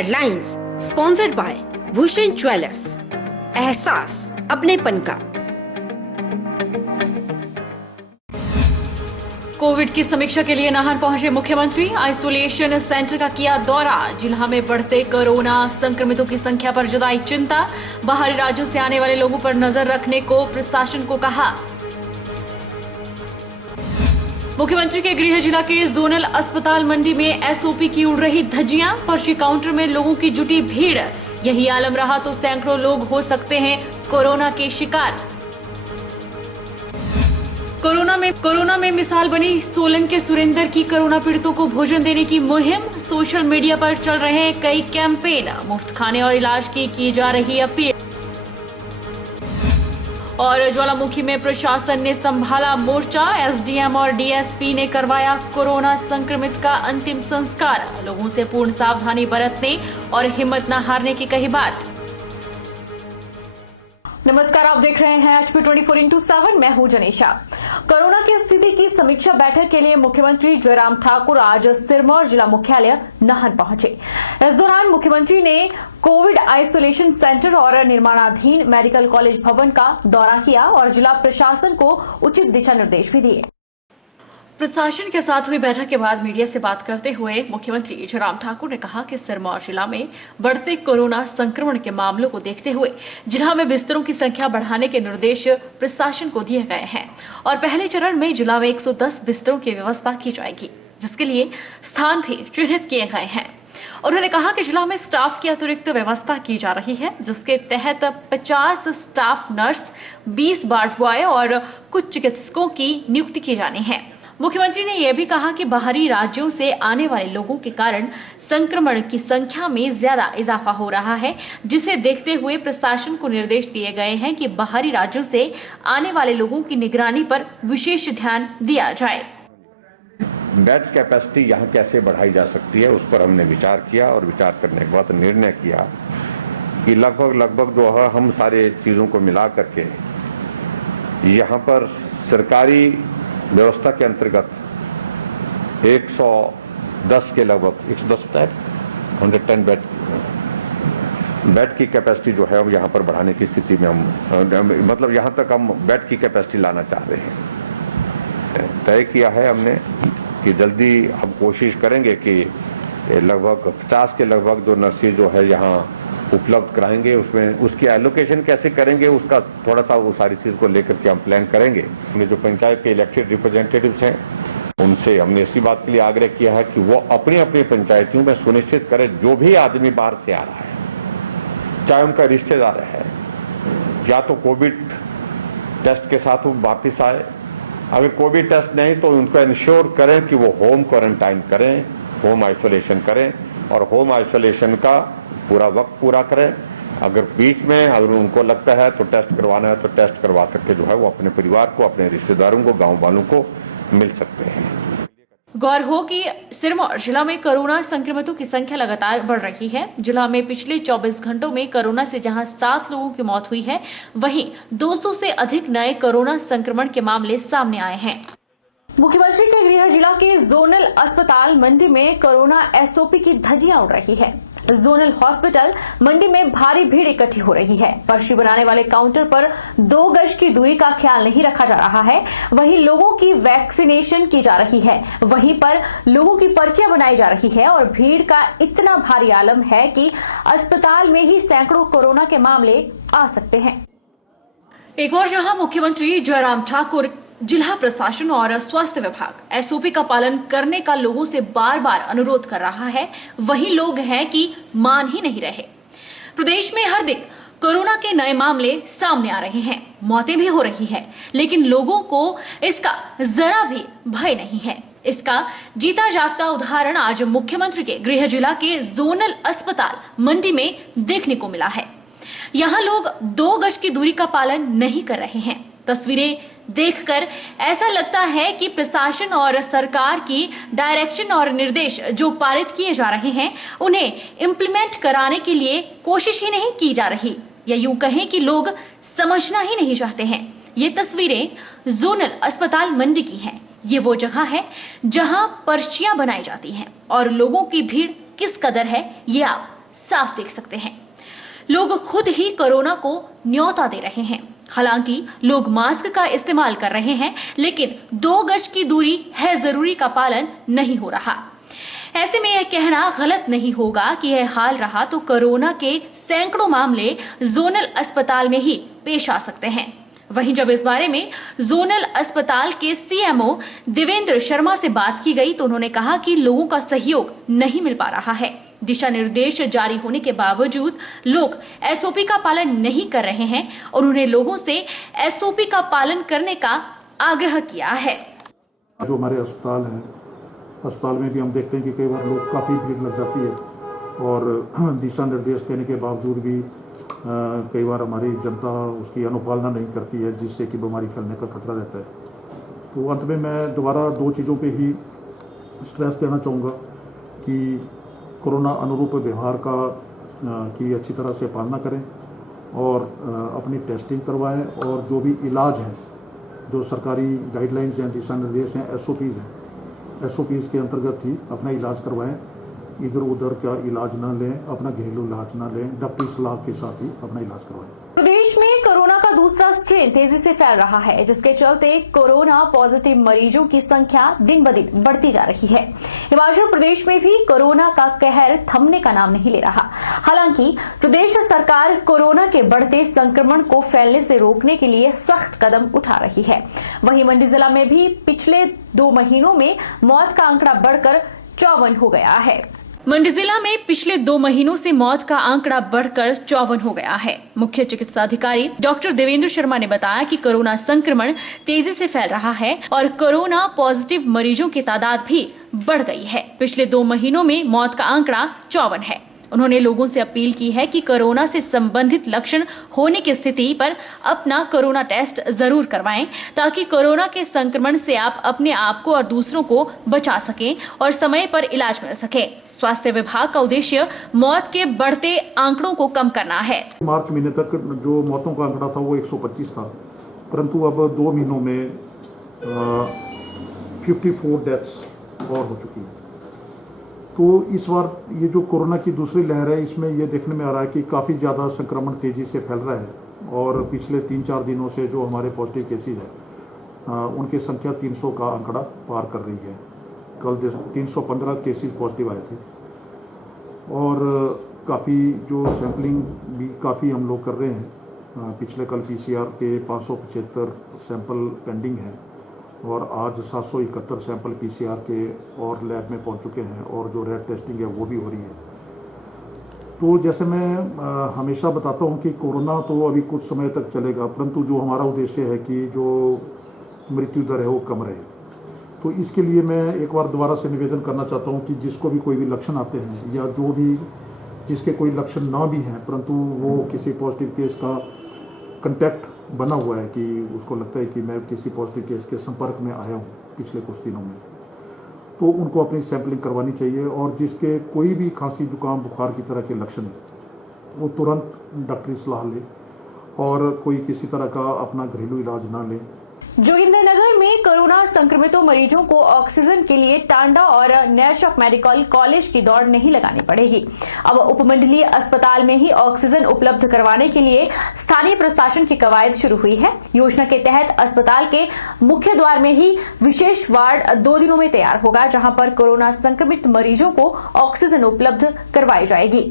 Headlines sponsored by Bhushan jewellers, एहसास अपनेपन का। कोविड की समीक्षा के लिए नाहन पहुंचे मुख्यमंत्री। आइसोलेशन सेंटर का किया दौरा। जिला में बढ़ते कोरोना संक्रमितों की संख्या पर जताई चिंता। बाहरी राज्यों से आने वाले लोगों पर नजर रखने को प्रशासन को कहा। मुख्यमंत्री के गृह जिला के जोनल अस्पताल मंडी में एसओपी की उड़ रही धज्जियां। पर्ची काउंटर में लोगों की जुटी भीड़। यही आलम रहा तो सैकड़ों लोग हो सकते हैं कोरोना के शिकार। कोरोना में मिसाल बनी सोलन के सुरेंद्र की कोरोना पीड़ितों को भोजन देने की मुहिम। सोशल मीडिया पर चल रहे हैं कई कैंपेन। मुफ्त खाने और इलाज की जा रही अपील। और ज्वालामुखी में प्रशासन ने संभाला मोर्चा। एसडीएम और डीएसपी ने करवाया कोरोना संक्रमित का अंतिम संस्कार। लोगों से पूर्ण सावधानी बरतने और हिम्मत न हारने की कही बात। नमस्कार, आप देख रहे हैं HP 24x7। मैं हूं जनीशा। कोरोना की स्थिति की समीक्षा बैठक के लिए मुख्यमंत्री जयराम ठाकुर आज सिरमौर जिला मुख्यालय नाहन पहुंचे। इस दौरान मुख्यमंत्री ने कोविड आइसोलेशन सेंटर और निर्माणाधीन मेडिकल कॉलेज भवन का दौरा किया और जिला प्रशासन को उचित दिशा निर्देश भी दिए। प्रशासन के साथ हुई बैठक के बाद मीडिया से बात करते हुए मुख्यमंत्री जयराम ठाकुर ने कहा कि सिरमौर जिला में बढ़ते कोरोना संक्रमण के मामलों को देखते हुए जिला में बिस्तरों की संख्या बढ़ाने के निर्देश प्रशासन को दिए गए हैं और पहले चरण में जिला में 110 बिस्तरों की व्यवस्था की जाएगी, जिसके लिए स्थान भी चिन्हित किए गए हैं। उन्होंने कहा कि जिला में स्टाफ की अतिरिक्त व्यवस्था की जा रही है, जिसके तहत 50 स्टाफ नर्स, 20 वार्ड बॉय और कुछ चिकित्सकों की नियुक्ति की जानी है। मुख्यमंत्री ने यह भी कहा कि बाहरी राज्यों से आने वाले लोगों के कारण संक्रमण की संख्या में ज्यादा इजाफा हो रहा है, जिसे देखते हुए प्रशासन को निर्देश दिए गए हैं कि बाहरी राज्यों से आने वाले लोगों की निगरानी पर विशेष ध्यान दिया जाए। बेड कैपेसिटी यहाँ कैसे बढ़ाई जा सकती है, उस पर हमने विचार किया और विचार करने के बाद निर्णय किया कि लगभग जो है हम सारे चीजों को मिला करके यहाँ पर सरकारी व्यवस्था के अंतर्गत 110 के लगभग 110 बेड की कैपेसिटी जो है हम यहाँ पर बढ़ाने की स्थिति में हम मतलब यहाँ तक हम बेड की कैपेसिटी लाना चाह रहे हैं। तय किया है हमने कि जल्दी हम कोशिश करेंगे कि लगभग 50 के लगभग जो नर्सेज जो है यहाँ उपलब्ध कराएंगे। उसमें उसकी एलोकेशन कैसे करेंगे उसका थोड़ा सा वो सारी चीज को लेकर के हम प्लान करेंगे। हमने जो पंचायत के इलेक्टेड रिप्रेजेंटेटिव्स हैं उनसे हमने इसी बात के लिए आग्रह किया है कि वो अपनी अपनी पंचायतियों में सुनिश्चित करें जो भी आदमी बाहर से आ रहा है, चाहे उनका रिश्तेदार है या तो कोविड टेस्ट के साथ वो वापिस आए। अगर कोविड टेस्ट नहीं तो उनको इंश्योर करें कि वो होम क्वारंटाइन करें, होम आइसोलेशन करें और होम आइसोलेशन का पूरा वक्त पूरा करें। अगर बीच में अगर उनको लगता है तो टेस्ट करवाना है तो टेस्ट करवा करके जो है वो अपने परिवार को, अपने रिश्तेदारों को, गांव वालों को मिल सकते हैं। गौर हो कि सिरमौर जिला में कोरोना संक्रमितों की संख्या लगातार बढ़ रही है। जिला में पिछले 24 घंटों में कोरोना से जहां 7 लोगों की मौत हुई है, वहीं 200 से अधिक नए कोरोना संक्रमण के मामले सामने आए हैं। मुख्यमंत्री के गृह जिला के जोनल अस्पताल मंडी में कोरोना एसओपी की धज्जियां उड़ रही है। जोनल हॉस्पिटल मंडी में भारी भीड़ इकट्ठी हो रही है। पर्ची बनाने वाले काउंटर पर 2 गज की दूरी का ख्याल नहीं रखा जा रहा है। वहीं लोगों की वैक्सीनेशन की जा रही है, वहीं पर लोगों की पर्चियां बनाई जा रही है और भीड़ का इतना भारी आलम है कि अस्पताल में ही सैकड़ों कोरोना के मामले आ सकते हैं। एक और जहां मुख्यमंत्री जयराम ठाकुर जिला प्रशासन और स्वास्थ्य विभाग एसओपी का पालन करने का लोगों से बार बार अनुरोध कर रहा है, वही लोग हैं कि मान ही नहीं रहे। प्रदेश में हर दिन कोरोना के नए मामले सामने आ रहे हैं, मौतें भी हो रही है, लेकिन लोगों को इसका जरा भी भय नहीं है। इसका जीता जागता उदाहरण आज मुख्यमंत्री के गृह जिला के जोनल अस्पताल मंडी में देखने को मिला है। यहाँ लोग 2 गज की दूरी का पालन नहीं कर रहे हैं। तस्वीरें देखकर ऐसा लगता है कि प्रशासन और सरकार की डायरेक्शन और निर्देश जो पारित किए जा रहे हैं, उन्हें इम्प्लीमेंट कराने के लिए कोशिश ही नहीं की जा रही, या यूं कहें कि लोग समझना ही नहीं चाहते हैं। ये तस्वीरें जोनल अस्पताल मंडी की हैं। ये वो जगह है जहां पर्चियां बनाई जाती हैं और लोगों की भीड़ किस कदर है ये आप साफ देख सकते हैं। लोग खुद ही कोरोना को न्योता दे रहे हैं। हालांकि लोग मास्क का इस्तेमाल कर रहे हैं, लेकिन 2 गज की दूरी है जरूरी का पालन नहीं हो रहा। ऐसे में यह कहना गलत नहीं होगा कि यह हाल रहा तो कोरोना के सैकड़ों मामले जोनल अस्पताल में ही पेश आ सकते हैं। वहीं जब इस बारे में जोनल अस्पताल के सीएमओ देवेंद्र शर्मा से बात की गई तो उन्होंने कहा कि लोगों का सहयोग नहीं मिल पा रहा है। दिशा निर्देश जारी होने के बावजूद लोग एसओपी का पालन नहीं कर रहे हैं और उन्होंने लोगों से एसओपी का पालन करने का आग्रह किया है। जो हमारे अस्पताल है, अस्पताल में भी हम देखते हैं कि कई बार लोग काफ़ी भीड़ लग जाती है और दिशा निर्देश देने के बावजूद भी कई बार हमारी जनता उसकी अनुपालना नहीं करती है, जिससे कि बीमारी फैलने का खतरा रहता है। तो अंत में मैं दोबारा 2 चीज़ों पे ही स्ट्रेस देना चाहूँगा कि कोरोना अनुरूप व्यवहार की अच्छी तरह से पालना करें और अपनी टेस्टिंग करवाएं और जो भी इलाज है, जो सरकारी गाइडलाइंस हैं, दिशा निर्देश हैं, एसओपीज़ के अंतर्गत ही अपना इलाज करवाएं। इधर उधर का इलाज ना लें, अपना घरेलू इलाज ना लें, डॉक्टरी सलाह के साथ ही अपना इलाज करवाएं। प्रदेश में कोरोना का दूसरा स्ट्रेन तेजी से फैल रहा है, जिसके चलते कोरोना पॉजिटिव मरीजों की संख्या दिन ब दिन बढ़ती जा रही है। हिमाचल प्रदेश में भी कोरोना का कहर थमने का नाम नहीं ले रहा। हालांकि प्रदेश सरकार कोरोना के बढ़ते संक्रमण को फैलने से रोकने के लिए सख्त कदम उठा रही है। वहीं मंडी जिला में भी पिछले 2 महीनों में मौत का आंकड़ा बढ़कर 54 हो गया है। मंडी जिला में पिछले 2 महीनों से मौत का आंकड़ा बढ़कर 54 हो गया है। मुख्य चिकित्सा अधिकारी डॉक्टर देवेंद्र शर्मा ने बताया कि कोरोना संक्रमण तेजी से फैल रहा है और कोरोना पॉजिटिव मरीजों की तादाद भी बढ़ गई है। पिछले 2 महीनों में मौत का आंकड़ा 54 है। उन्होंने लोगों से अपील की है कि कोरोना से संबंधित लक्षण होने की स्थिति पर अपना कोरोना टेस्ट जरूर करवाएं, ताकि कोरोना के संक्रमण से आप अपने आप को और दूसरों को बचा सकें और समय पर इलाज मिल सके। स्वास्थ्य विभाग का उद्देश्य मौत के बढ़ते आंकड़ों को कम करना है। मार्च महीने तक जो मौतों का आंकड़ा था वो 125 था, परंतु अब 2 महीनों में 54 डेथ्स और हो चुकी है। तो इस बार ये जो कोरोना की दूसरी लहर है, इसमें ये देखने में आ रहा है कि काफ़ी ज़्यादा संक्रमण तेज़ी से फैल रहा है और पिछले 3-4 दिनों से जो हमारे पॉजिटिव केसेस हैं उनकी संख्या 300 का आंकड़ा पार कर रही है। कल 315 केसेस पॉजिटिव आए थे और काफ़ी जो सैम्पलिंग भी काफ़ी हम लोग कर रहे हैं। पिछले कल पीसीआर के 575 सैंपल पेंडिंग हैं और आज 771 सैंपल पीसीआर के और लैब में पहुंच चुके हैं और जो रैट टेस्टिंग है वो भी हो रही है। तो जैसे मैं हमेशा बताता हूं कि कोरोना तो अभी कुछ समय तक चलेगा, परंतु जो हमारा उद्देश्य है कि जो मृत्यु दर है वो कम रहे। तो इसके लिए मैं एक बार दोबारा से निवेदन करना चाहता हूँ कि जिसको भी कोई भी लक्षण आते हैं या जो भी जिसके कोई लक्षण ना भी हैं, परंतु वो किसी पॉजिटिव केस का कंटैक्ट बना हुआ है कि उसको लगता है कि मैं किसी पॉजिटिव केस के संपर्क में आया हूँ पिछले कुछ दिनों में, तो उनको अपनी सैंपलिंग करवानी चाहिए। और जिसके कोई भी खांसी जुकाम बुखार की तरह के लक्षण है वो तुरंत डॉक्टरी सलाह ले और कोई किसी तरह का अपना घरेलू इलाज ना ले। जोगिंद्रनगर में कोरोना संक्रमितों मरीजों को ऑक्सीजन के लिए टांडा और नैशनल मेडिकल कॉलेज की दौड़ नहीं लगानी पड़ेगी। अब उपमंडलीय अस्पताल में ही ऑक्सीजन उपलब्ध करवाने के लिए स्थानीय प्रशासन की कवायद शुरू हुई है। योजना के तहत अस्पताल के मुख्य द्वार में ही विशेष वार्ड 2 दिनों में तैयार होगा, जहां पर कोरोना संक्रमित मरीजों को ऑक्सीजन उपलब्ध करवाई जाएगी।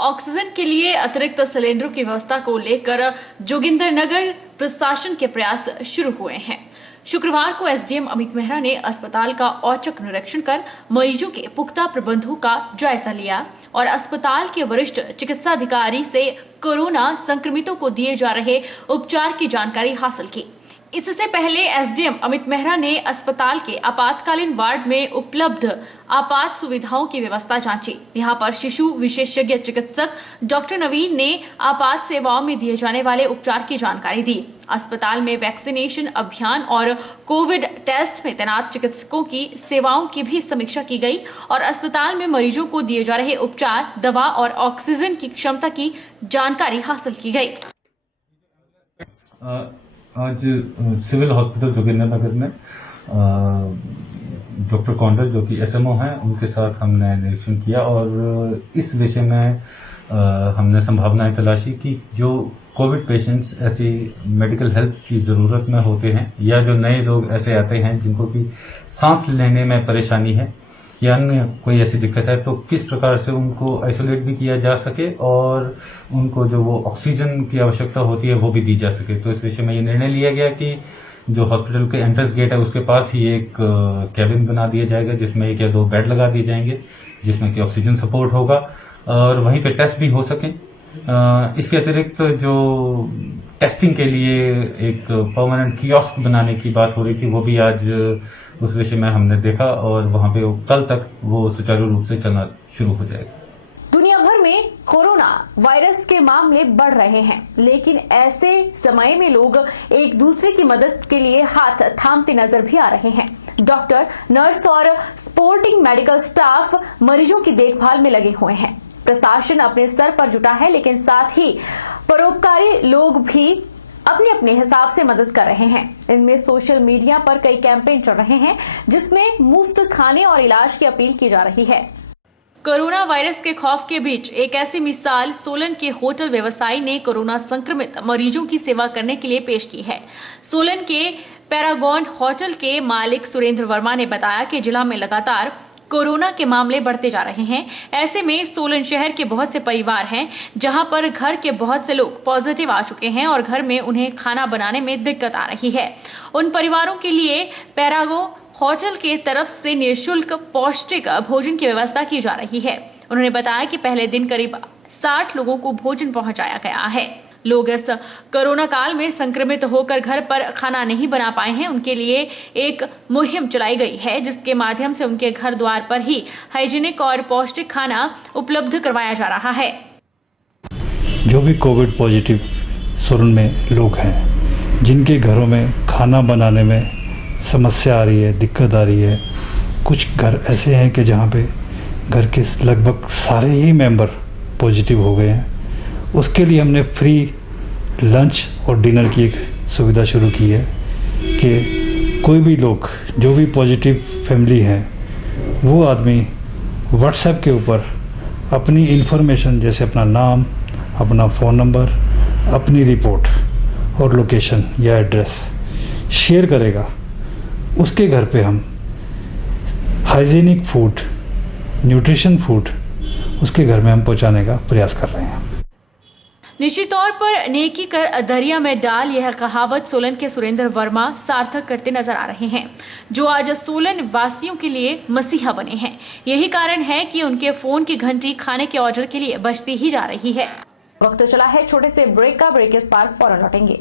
ऑक्सीजन के लिए अतिरिक्त सिलेंडरों की व्यवस्था को लेकर जोगिंद्रनगर प्रशासन के प्रयास शुरू हुए हैं। शुक्रवार को एसडीएम अमित मेहरा ने अस्पताल का औचक निरीक्षण कर मरीजों के पुख्ता प्रबंधों का जायजा लिया और अस्पताल के वरिष्ठ चिकित्सा अधिकारी से कोरोना संक्रमितों को दिए जा रहे उपचार की जानकारी हासिल की। इससे पहले एसडीएम अमित मेहरा ने अस्पताल के आपातकालीन वार्ड में उपलब्ध आपात सुविधाओं की व्यवस्था जांची। यहां पर शिशु विशेषज्ञ चिकित्सक डॉक्टर नवीन ने आपात सेवाओं में दिए जाने वाले उपचार की जानकारी दी। अस्पताल में वैक्सीनेशन अभियान और कोविड टेस्ट में तैनात चिकित्सकों की सेवाओं की भी समीक्षा की गई और अस्पताल में मरीजों को दिए जा रहे उपचार, दवा और ऑक्सीजन की क्षमता की जानकारी हासिल की गई। आज सिविल हॉस्पिटल जोगिंद्रनगर में डॉक्टर कौंडल जो कि एसएमओ हैं उनके साथ हमने निरीक्षण किया और इस विषय में हमने संभावनाएं तलाशी कि जो कोविड पेशेंट्स ऐसी मेडिकल हेल्प की ज़रूरत में होते हैं या जो नए लोग ऐसे आते हैं जिनको कि सांस लेने में परेशानी है या अन्य कोई ऐसी दिक्कत है तो किस प्रकार से उनको आइसोलेट भी किया जा सके और उनको जो वो ऑक्सीजन की आवश्यकता होती है वो भी दी जा सके। तो इस विषय में ये निर्णय लिया गया कि जो हॉस्पिटल के एंट्रेंस गेट है उसके पास ही एक कैबिन बना दिया जाएगा जिसमें 1 या 2 बेड लगा दिए जाएंगे जिसमें कि ऑक्सीजन सपोर्ट होगा और वहीं पे टेस्ट भी हो सके। इसके अतिरिक्त जो टेस्टिंग के लिए एक परमानेंट कियोस्क बनाने की बात हो रही थी वो भी आज उस विषय में हमने देखा और वहां पे कल तक वो सुचारू रूप से चलना शुरू हो जाएगा। दुनिया भर में कोरोना वायरस के मामले बढ़ रहे हैं, लेकिन ऐसे समय में लोग एक दूसरे की मदद के लिए हाथ थामते नजर भी आ रहे हैं। डॉक्टर, नर्स और सपोर्टिंग मेडिकल स्टाफ मरीजों की देखभाल में लगे हुए हैं। प्रशासन अपने स्तर पर जुटा है, लेकिन साथ ही परोपकारी लोग भी अपने अपने हिसाब से मदद कर रहे हैं। इनमें सोशल मीडिया पर कई कैंपेन चल रहे हैं जिसमें मुफ्त खाने और इलाज की अपील की जा रही है। कोरोना वायरस के खौफ के बीच एक ऐसी मिसाल सोलन के होटल व्यवसायी ने कोरोना संक्रमित मरीजों की सेवा करने के लिए पेश की है। सोलन के पैरागॉन होटल के मालिक सुरेंद्र वर्मा ने बताया कि जिला में लगातार कोरोना के मामले बढ़ते जा रहे हैं। ऐसे में सोलन शहर के बहुत से परिवार हैं जहां पर घर के बहुत से लोग पॉजिटिव आ चुके हैं और घर में उन्हें खाना बनाने में दिक्कत आ रही है। उन परिवारों के लिए पैरागो होटल के तरफ से निःशुल्क पौष्टिक भोजन की व्यवस्था की जा रही है। उन्होंने बताया कि पहले दिन करीब 60 लोगों को भोजन पहुंचाया गया है। लोग इस कोरोना काल में संक्रमित होकर घर पर खाना नहीं बना पाए हैं, उनके लिए एक मुहिम चलाई गई है जिसके माध्यम से उनके घर द्वार पर ही हाइजीनिक और पौष्टिक खाना उपलब्ध करवाया जा रहा है। जो भी कोविड पॉजिटिव सोलन में लोग हैं जिनके घरों में खाना बनाने में समस्या आ रही है, दिक्कत आ रही है, कुछ घर ऐसे हैं कि जहाँ पे घर के लगभग सारे ही मेंबर पॉजिटिव हो गए हैं, उसके लिए हमने फ्री लंच और डिनर की एक सुविधा शुरू की है कि कोई भी लोग जो भी पॉजिटिव फैमिली हैं वो आदमी व्हाट्सएप के ऊपर अपनी इन्फॉर्मेशन जैसे अपना नाम, अपना फ़ोन नंबर, अपनी रिपोर्ट और लोकेशन या एड्रेस शेयर करेगा। उसके घर पे हम हाइजीनिक फूड, न्यूट्रिशन फूड उसके घर में हम पहुंचाने का प्रयास कर रहे हैं। निश्चित तौर पर नेकी कर दरिया में डाल, यह कहावत सोलन के सुरेंद्र वर्मा सार्थक करते नजर आ रहे हैं, जो आज सोलन वासियों के लिए मसीहा बने हैं। यही कारण है कि उनके फोन की घंटी खाने के ऑर्डर के लिए बजती ही जा रही है। वक्त चला है छोटे से ब्रेक का। ब्रेक के इस पार फौरन लौटेंगे।